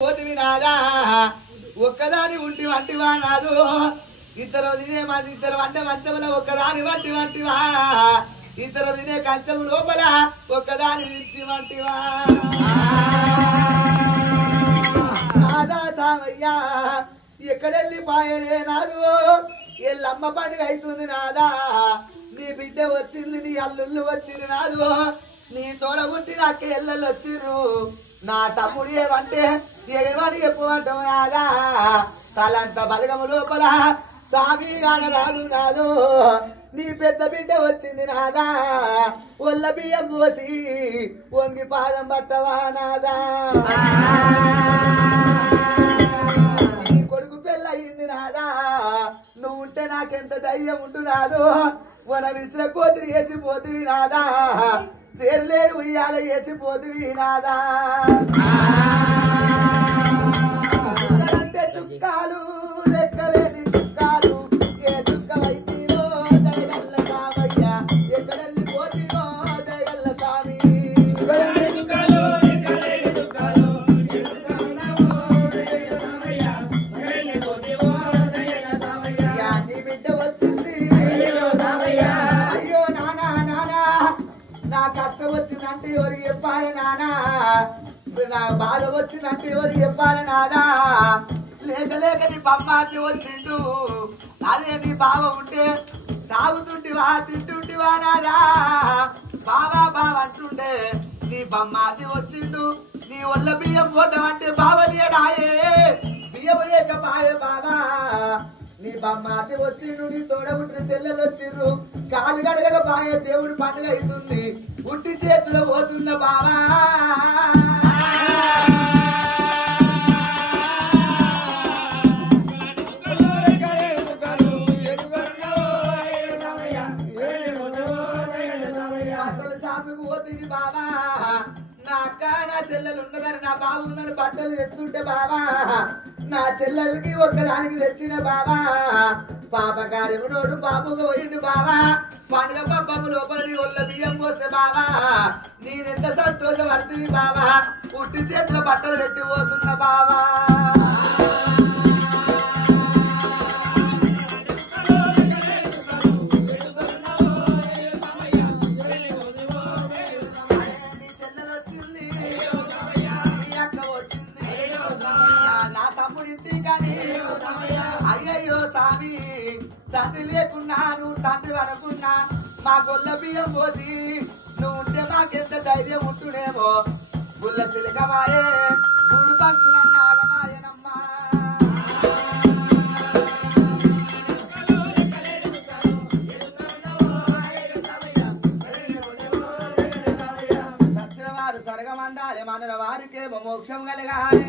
పోతివి నాదా ఒక్కదాని ఉంటి వంటివా నాదు ఇద్దరు తినే ఇద్దరు వంట మంచముల ఒక్కదాని వంటివా ఇద్దరు తినే కంచము లోపల ఒక్కదాని ఇంటి వంటివా నాదా సామయ్యా ఎక్కడెళ్ళి పాయనే నాదు ఎల్లమ్మ పండుగ అవుతుంది నాదా నీ బిడ్డ వచ్చింది నీ అల్లుళ్ళు వచ్చింది నాదు నీ తోడ పుట్టి నాకు ఎల్లలు వచ్చిర్రు నా తమ్ముడు ఏమంటే ఎగవాడి ఎక్కువంటావు నాదా తలంత బలగము లోపల సామి గాన రాదు నాదు నీ పెద్ద బిడ్డ వచ్చింది నాదా ఒళ్ళ బియ్యం పోసి వంగి పాదం పట్టవా నాదా నీ కొడుకు పెళ్ళయింది నాదా నువ్వు ఉంటే నాకెంత ధైర్యం ఉండు నాదు మన విసిర కోతిరి వేసి పోతివి నాదా సేర్లేరు ఉయ్యాల వేసి పోతివి నాదా అంటే చుక్కాలు లెక్కలేని చుక్కాలు ఏ చుక్క వైద్యులో దయగల్ల సామయ్య ఎక్కడెళ్ళి పోతివో దయగల్ల స్వామి నీ బిడ్డ వచ్చింది అయ్యో నానా నానా నా కష్టం వచ్చిందంటే ఎవరికి చెప్పాలి నానా నా బాధ వచ్చిందంటే ఎవరికి చెప్పాలి నాదా లేక లేక నీ బొమ్మాతి వచ్చిండు అదే నీ బావ ఉంటే తాగుతుంటివా తింటుంటివా నాదా బావా బావ అంటుండే నీ బొమ్మాతి వచ్చిండు నీ ఒళ్ళ బియ్యం పోతామంటే బావ లేడాయే బియ్యం లేక బాయే బావా నీ బొమ్మాతి వచ్చిండు నీ తోడ పుట్టిన చెల్లెలు వచ్చిండ్రు కాలు గడగక బాయే దేవుడు పండుగ అవుతుంది ఉట్టి చేతిలో పోతున్న బావా షాపుకు పోతుంది బావా నా అక్క నా చెల్లెలు ఉన్నదని నా బాబు ఉందని బట్టలు తెస్తుంటే బావా నా చెల్లెలకి ఒక్కదానికి తెచ్చిన బావా పాపగారెవడోడు బాబుగా పోయిండు బావా పండుగ పబ్బము లోపల నీ ఒళ్ళ బియ్యం పోస్తే బావా నేనెంత సంతోషపడుతుంది బావా పుట్టి చేతిలో బట్టలు పెట్టి పోతున్న బావా అయ్యయ్యో స్వామి తండ్రి లేకున్నా నువ్వు తండ్రి అనుకున్నా మా గొల్ల బియ్యం పోసి నువ్వు ఉంటే మాకెంత ధైర్యం ఉంటునేమో గుల్ల సిలికమాయే మూడు పక్షుల నాగమాయనమ్మా సత్యవారు స్వర్గమండాలి మన వారికేమో మోక్షం కలగాలి